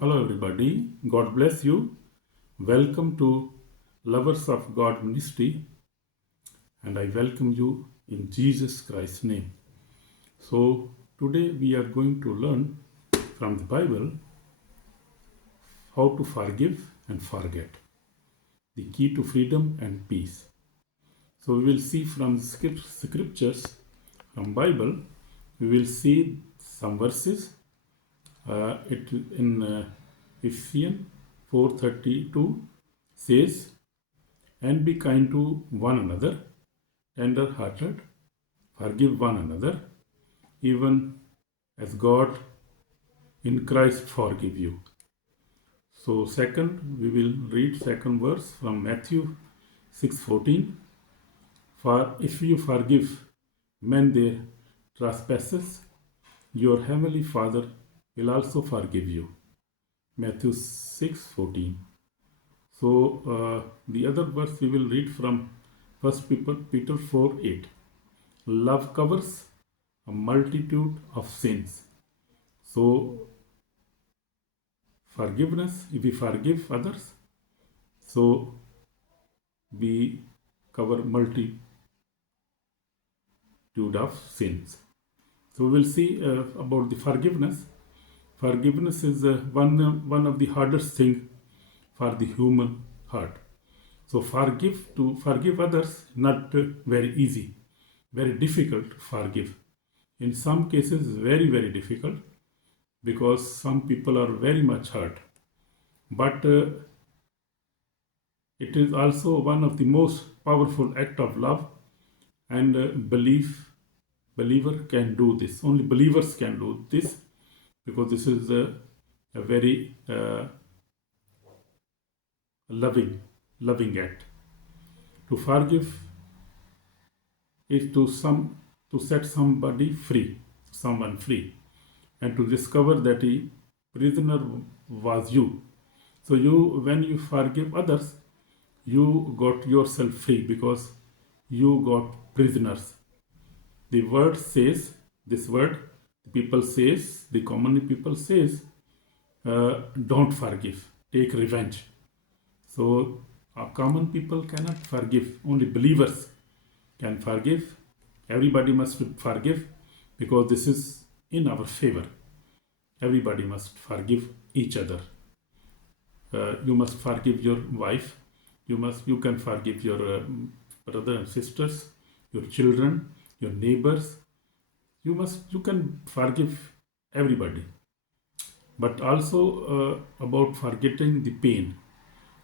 Hello, everybody. God bless you. Welcome to Lovers of God Ministry, and I welcome you in Jesus Christ's name. So, today we are going to learn from the Bible how to forgive and forget, the key to freedom and peace. So, we will see from scriptures, from Bible, we will see some verses. It in Ephesians 4:32 says, and be kind to one another, tender hearted, forgive one another, even as God in Christ forgive you. So, second, we will read second verse from Matthew 6:14. For if you forgive men their trespasses, your heavenly Father will also forgive you. Matthew 6:14. So, the other verse we will read from 1 Peter 4:8. Love covers a multitude of sins. So, forgiveness, if we forgive others, so we cover multitude of sins. So, we will see about the forgiveness. Forgiveness is one of the hardest thing for the human heart. So, to forgive others, not very easy, very difficult to forgive. In some cases, very, very difficult because some people are very much hurt. But it is also one of the most powerful act of love, and believer can do this. Only believers can do this because this is a very loving act. To forgive is to set someone free, and to discover that a prisoner was you. So when you forgive others, you got yourself free because you got prisoners. The word says, this word, the common people says, don't forgive, take revenge. So common people cannot forgive, only believers can forgive. Everybody must forgive because this is in our favor. Everybody must forgive each other. You must forgive your wife. You can forgive your brother and sisters, your children, your neighbors. You can forgive everybody. But also about forgetting the pain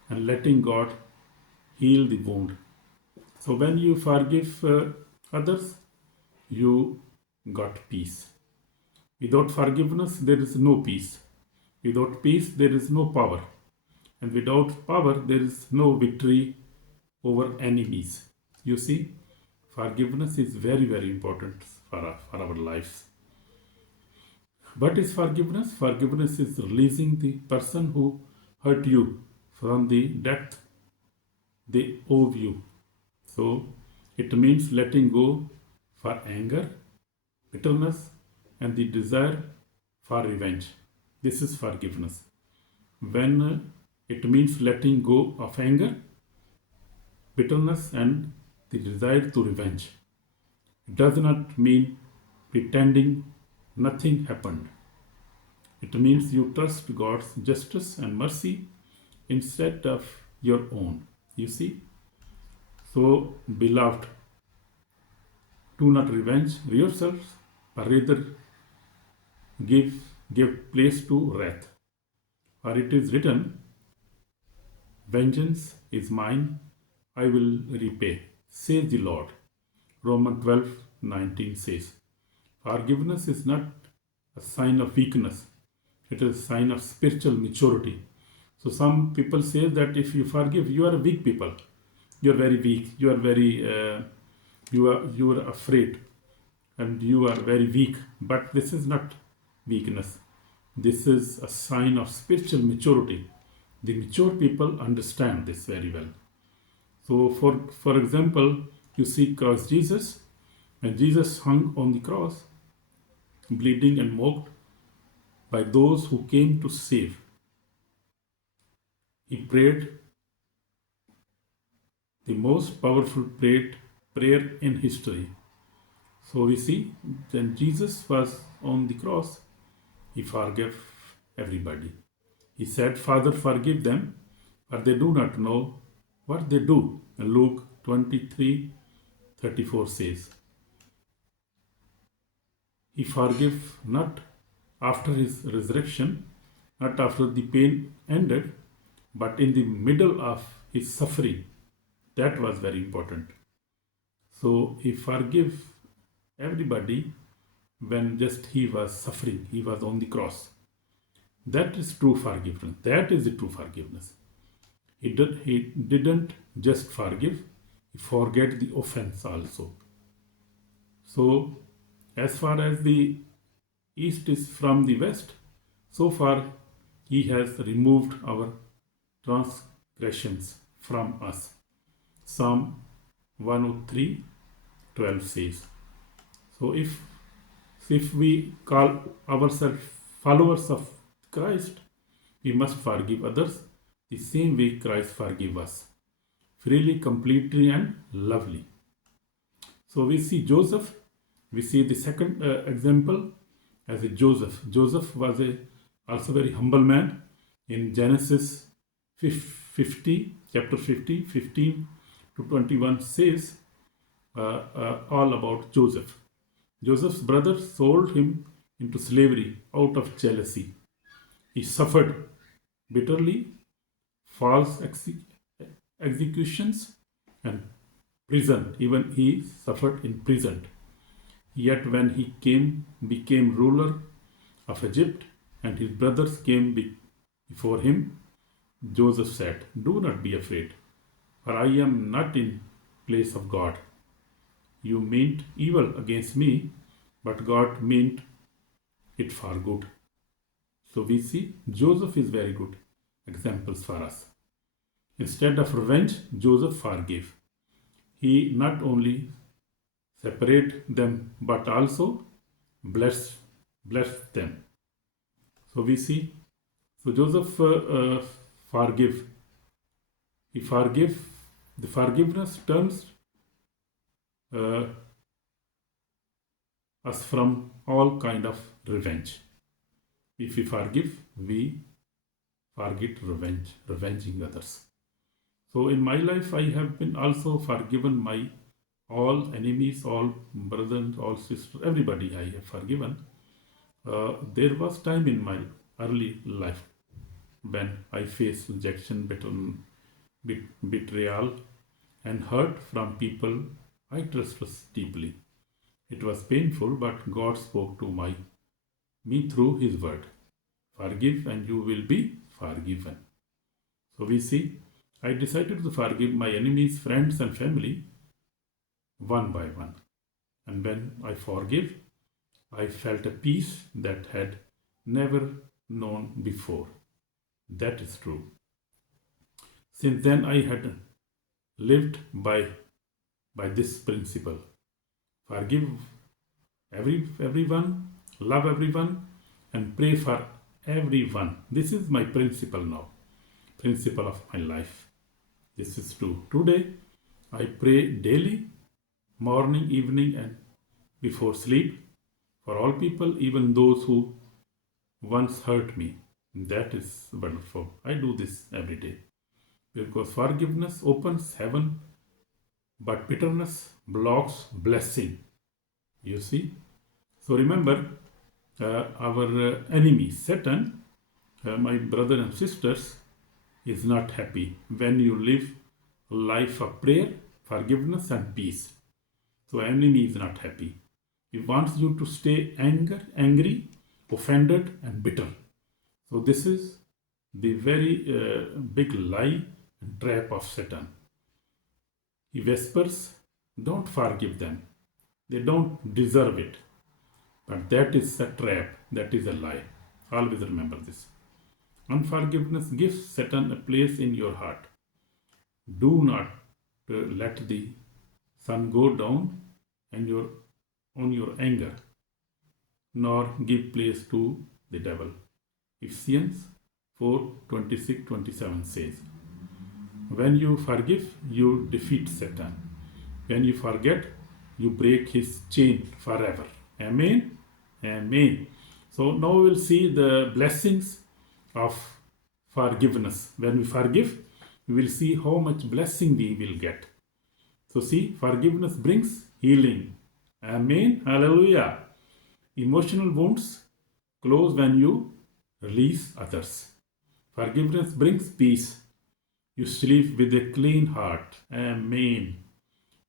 and letting God heal the wound. So when you forgive others, you got peace. Without forgiveness, there is no peace. Without peace, there is no power. And without power, there is no victory over enemies. You see, forgiveness is very, very important for our lives. What is forgiveness? Forgiveness is releasing the person who hurt you from the debt they owe you. So it means letting go for anger, bitterness, and the desire for revenge. This is forgiveness. When it means letting go of anger, bitterness, and the desire to revenge. It does not mean pretending nothing happened. It means you trust God's justice and mercy instead of your own. You see? So, beloved, do not revenge yourselves, but rather give, give place to wrath. For it is written, vengeance is mine, I will repay, says the Lord. Romans 12:19 says, forgiveness is not a sign of weakness, it is a sign of spiritual maturity. So some people say that if you forgive, you are a weak people. You are very weak. You are very you are afraid, and you are very weak. But this is not weakness. This is a sign of spiritual maturity. The mature people understand this very well. So, for example, you see Christ Jesus, when Jesus hung on the cross, bleeding and mocked by those who came to save. He prayed the most powerful prayer in history. So we see when Jesus was on the cross, he forgave everybody. He said, Father, forgive them, for they do not know what they do. And Luke 23:34 says, He forgave not after his resurrection, not after the pain ended, but in the middle of his suffering. That was very important. So he forgave everybody when just he was suffering, he was on the cross. That is true forgiveness. That is the true forgiveness. He didn't just forgive, he forget the offense also. So, as far as the east is from the west, so far he has removed our transgressions from us. Psalm 103:12 says. So if we call ourselves followers of Christ, we must forgive others the same way Christ forgive us, freely, completely, and lovely. So we see Joseph. We see the second example as a Joseph. Joseph was also very humble man. In Genesis 50, chapter 50, 15 to 21 says all about Joseph. Joseph's brothers sold him into slavery out of jealousy. He suffered bitterly, false executions, and prison. Even he suffered in prison. Yet when he became ruler of Egypt, and his brothers came before him, Joseph said, Do not be afraid, for I am not in place of God. You meant evil against me, but God meant it for good. So we see Joseph is very good examples for us. Instead of revenge, Joseph forgave. He not only separated them but also blessed them. So we see, so Joseph forgive. He forgive. The forgiveness turns us from all kind of revenge. If we forgive, we forget revenging others. So in my life, I have been also forgiven my all enemies, all brothers, all sisters, everybody I have forgiven. There was time in my early life when I faced rejection, betrayal, and hurt from people I trusted deeply. It was painful, but God spoke to me through His word. Forgive and you will be forgiven. So we see, I decided to forgive my enemies, friends, and family one by one. And when I forgive, I felt a peace that had never known before. That is true. Since then, I had lived by this principle. Forgive everyone, love everyone, and pray for everyone. This is my principle now, principle of my life. This is true. Today, I pray daily, morning, evening, and before sleep for all people, even those who once hurt me. That is wonderful. I do this every day because forgiveness opens heaven, but bitterness blocks blessing. You see? So remember, our enemy, Satan, my brother and sisters, is not happy when you live a life of prayer, forgiveness, and peace. So enemy is not happy. He wants you to stay angry, offended, and bitter. So this is the very big lie and trap of Satan. He whispers, don't forgive them. They don't deserve it. But that is a trap. That is a lie. Always remember this. Unforgiveness gives Satan a place in your heart. Do not let the sun go down and on your anger, nor give place to the devil. Ephesians 4:26-27 says, when you forgive, you defeat Satan. When you forget, you break his chain forever. Amen. Amen. So now we'll see the blessings of forgiveness. When we forgive, we will see how much blessing we will get. So see, forgiveness brings healing. Amen. Hallelujah. Emotional wounds close when you release others. Forgiveness brings peace. You sleep with a clean heart. Amen.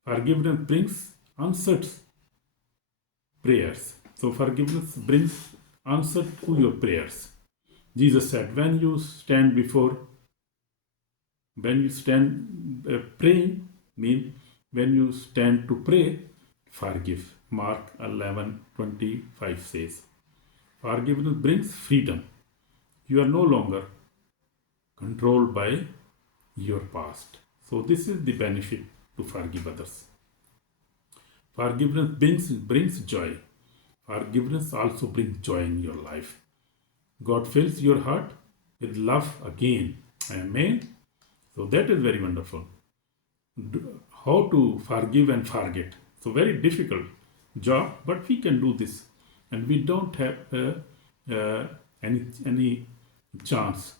Forgiveness brings answered prayers. So forgiveness brings answer to your prayers. Jesus said, when you stand praying, mean when you stand to pray, forgive. Mark 11:25 says, forgiveness brings freedom. You are no longer controlled by your past. So this is the benefit to forgive others. Forgiveness brings joy. Forgiveness also brings joy in your life. God fills your heart with love again. Amen. So that is very wonderful. How to forgive and forget. So very difficult job, but we can do this, and we don't have any chance.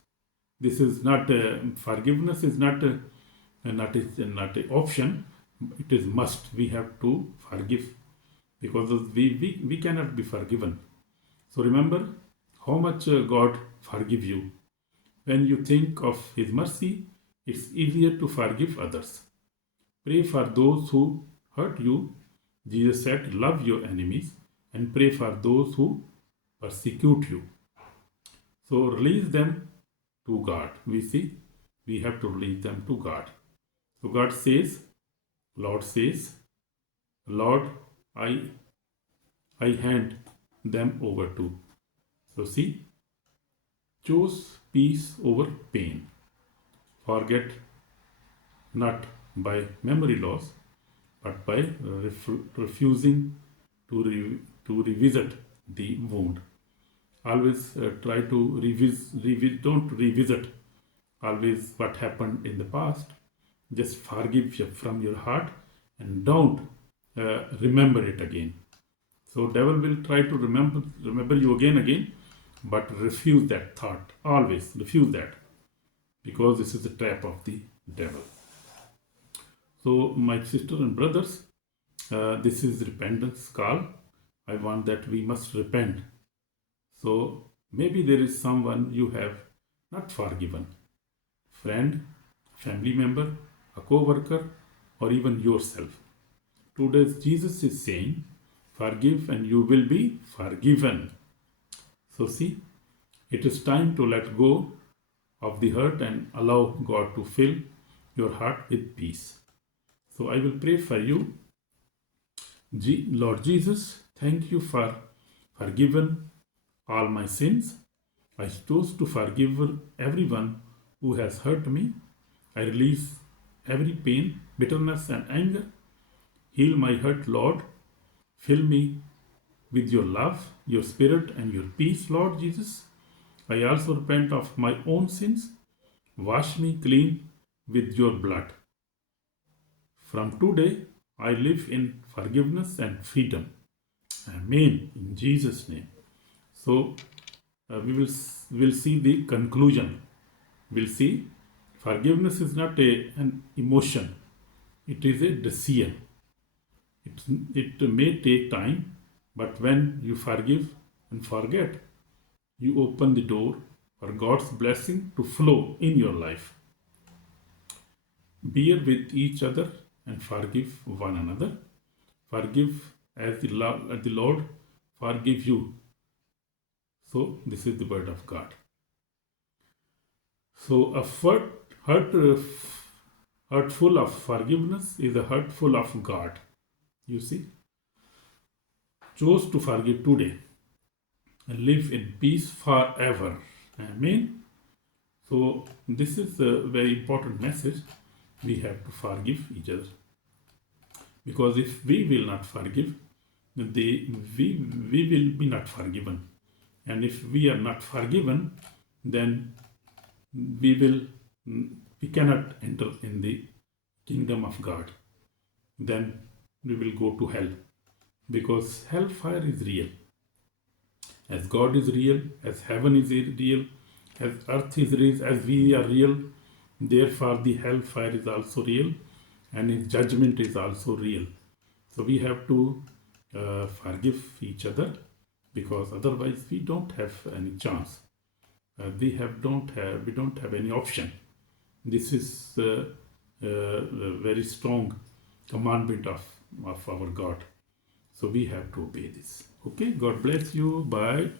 This is not forgiveness is not an option. It is must. We have to forgive because we cannot be forgiven. So remember how much God forgive you. When you think of His mercy, it's easier to forgive others. Pray for those who hurt you. Jesus said, love your enemies and pray for those who persecute you. So release them to God. We have to release them to God. So God says, Lord, I hand them over to. So see, choose peace over pain. Forget not by memory loss, but by refusing to revisit the wound. Always try to don't revisit always what happened in the past. Just forgive from your heart and don't remember it again. So devil will try to remember you again, but refuse that thought. Always refuse that, because this is a trap of the devil. So my sisters and brothers, this is repentance call. I want that we must repent. So maybe there is someone you have not forgiven. Friend, family member, a co-worker, or even yourself. Today Jesus is saying, forgive and you will be forgiven. So see, it is time to let go of the hurt and allow God to fill your heart with peace. So I will pray for you. Lord Jesus, thank you for forgiven all my sins. I choose to forgive everyone who has hurt me. I release every pain, bitterness, and anger. Heal my hurt, Lord. Fill me with your love, your spirit, and your peace, Lord Jesus. I also repent of my own sins. Wash me clean with your blood. From today, I live in forgiveness and freedom. Amen. In Jesus' name. So, we'll see the conclusion. We'll see forgiveness is not an emotion. It is a decision. It may take time, but when you forgive and forget, you open the door for God's blessing to flow in your life. Bear with each other and forgive one another. Forgive as the Lord forgive you. So this is the word of God. So a hurtful of forgiveness is a hurtful of God. You see, choose to forgive today and live in peace forever. Amen. So this is a very important message. We have to forgive each other, because if we will not forgive, we will be not forgiven, and if we are not forgiven, then we cannot enter in the kingdom of God. Then we will go to hell, because hellfire is real. As God is real, as heaven is real, as earth is real, as we are real, therefore the hellfire is also real, and his judgment is also real. So we have to forgive each other, because otherwise we don't have any chance. We don't have any option. This is a very strong commandment of our God. So we have to obey this. Okay, God bless you. Bye.